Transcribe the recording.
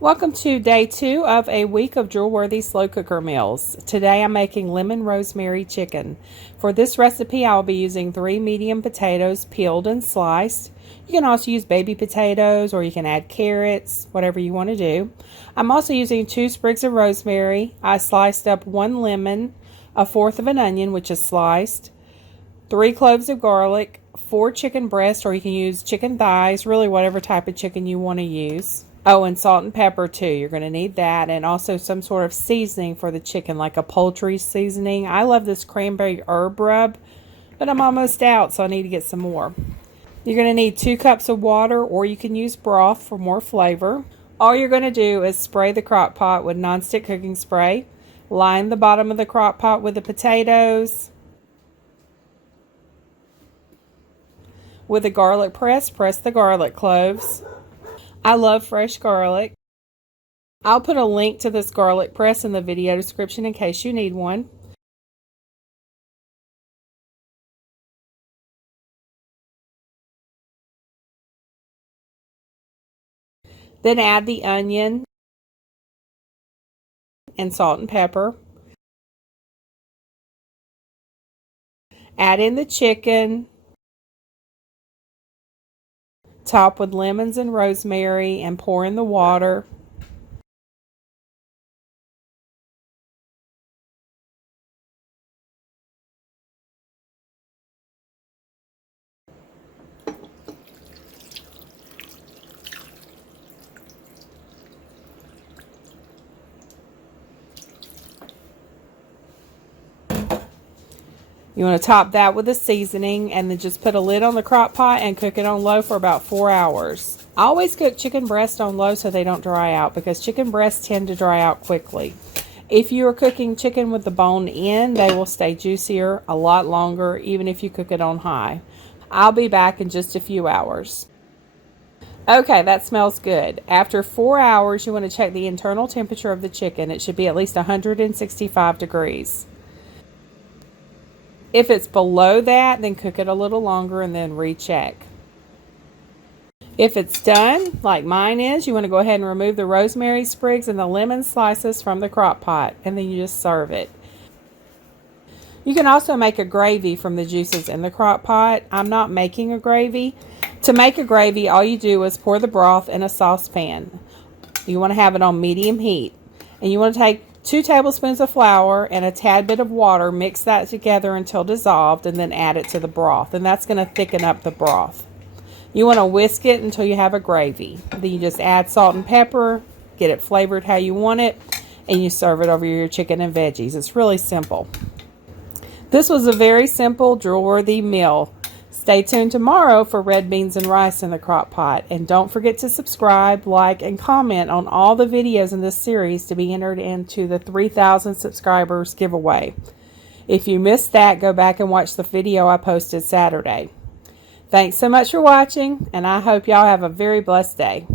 Welcome to day 2 of a week of Drool-worthy Slow Cooker Meals. Today I'm making Lemon Rosemary Chicken. For this recipe I will be using 3 medium potatoes peeled and sliced. You can also use baby potatoes or you can add carrots, whatever you want to do. I'm also using 2 sprigs of rosemary. I sliced up 1 lemon, 1/4 of an onion which is sliced, 3 cloves of garlic, 4 chicken breasts, or you can use chicken thighs, really whatever type of chicken you want to use. Oh, and salt and pepper too. You're going to need that, and also some sort of seasoning for the chicken, like a poultry seasoning. I love this cranberry herb rub, but I'm almost out, so I need to get some more. You're going to need 2 cups of water, or you can use broth for more flavor. All you're going to do is spray the crock pot with nonstick cooking spray. Line the bottom of the crock pot with the potatoes. With a garlic press the garlic cloves. I love fresh garlic. I'll put a link to this garlic press in the video description in case you need one. Then add the onion and salt and pepper. Add in the chicken. Top with lemons and rosemary and pour in the water. You want to top that with a seasoning and then just put a lid on the crock pot and cook it on low for about 4 hours. I always cook chicken breast on low so they don't dry out, because chicken breasts tend to dry out quickly. If you are cooking chicken with the bone in, they will stay juicier a lot longer even if you cook it on high. I'll be back in just a few hours. Okay, that smells good. After 4 hours, you want to check the internal temperature of the chicken. It should be at least 165 degrees. If it's below that, then cook it a little longer and then recheck. If it's done, like mine is, you want to go ahead and remove the rosemary sprigs and the lemon slices from the crock pot, and then you just serve it. You can also make a gravy from the juices in the crock pot. I'm not making a gravy. To make a gravy, all you do is pour the broth in a saucepan. You want to have it on medium heat, and you want to take 2 tablespoons of flour and a tad bit of water, mix that together until dissolved, and then add it to the broth, and that's going to thicken up the broth. You want to whisk it until you have a gravy. Then you just add salt and pepper, get it flavored how you want it, and you serve it over your chicken and veggies. It's really simple. This was a very simple drool-worthy meal. Stay tuned tomorrow for red beans and rice in the crock pot. And don't forget to subscribe, like, and comment on all the videos in this series to be entered into the 3,000 subscribers giveaway. If you missed that, go back and watch the video I posted Saturday. Thanks so much for watching, and I hope y'all have a very blessed day.